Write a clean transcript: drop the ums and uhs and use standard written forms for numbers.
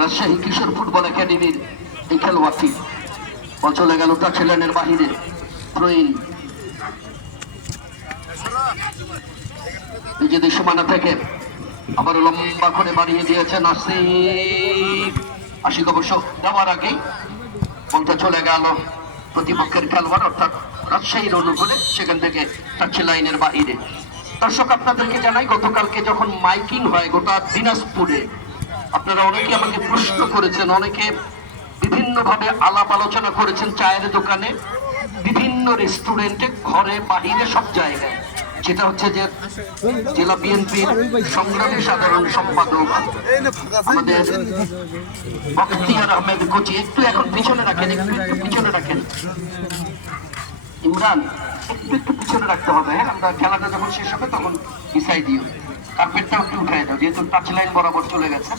রাজশাহী কিশোর football একাডেমির এই খেলোয়াড়টি বল চলে গেল টাচ লাইনের বাহিরে। থ্রোইন নিজেদের সীমানা থেকে আবার লম্বা করে বাড়িয়ে দিয়েছেন আসিফ। আশিক অবশ্য দেওয়ার আগেই বলটা চলে গেল প্রতিপক্ষের খেলোয়াড় অর্থাৎ রাজশাহীর অনুকূলে, সেখান থেকে টাচ লাইনের বাহিরে। দর্শক আপনাদেরকে জানাই, গতকালকে যখন মাইকিং হয় গোটা দিনাজপুরে, আপনারা অনেকে আমাকে প্রশ্ন করেছেন, অনেকে বিভিন্নভাবে আলাপ আলোচনা করেছেন, চায়ের দোকানে, বিভিন্ন রেস্টুরেন্টে, ঘরে, বাহিরে, সব জায়গায়। যেটা হচ্ছে যে জেলা বিএনপির সংগ্রামী সাধারণ সম্পাদক আমাদের বখতিয়ার আহমেদ কোচি, একটু এখন পিছনে রাখেন, একটু পিছনে রাখেন ইমরান, একটু পিছনে রাখতে হবে। হ্যাঁ, আমরা খেলাটা যখন শেষ হবে তখন পিছাই দিও, কার্পেটটাও একটু উঠাই দাও, যেহেতু টাচ লাইন বরাবর চলে গেছে।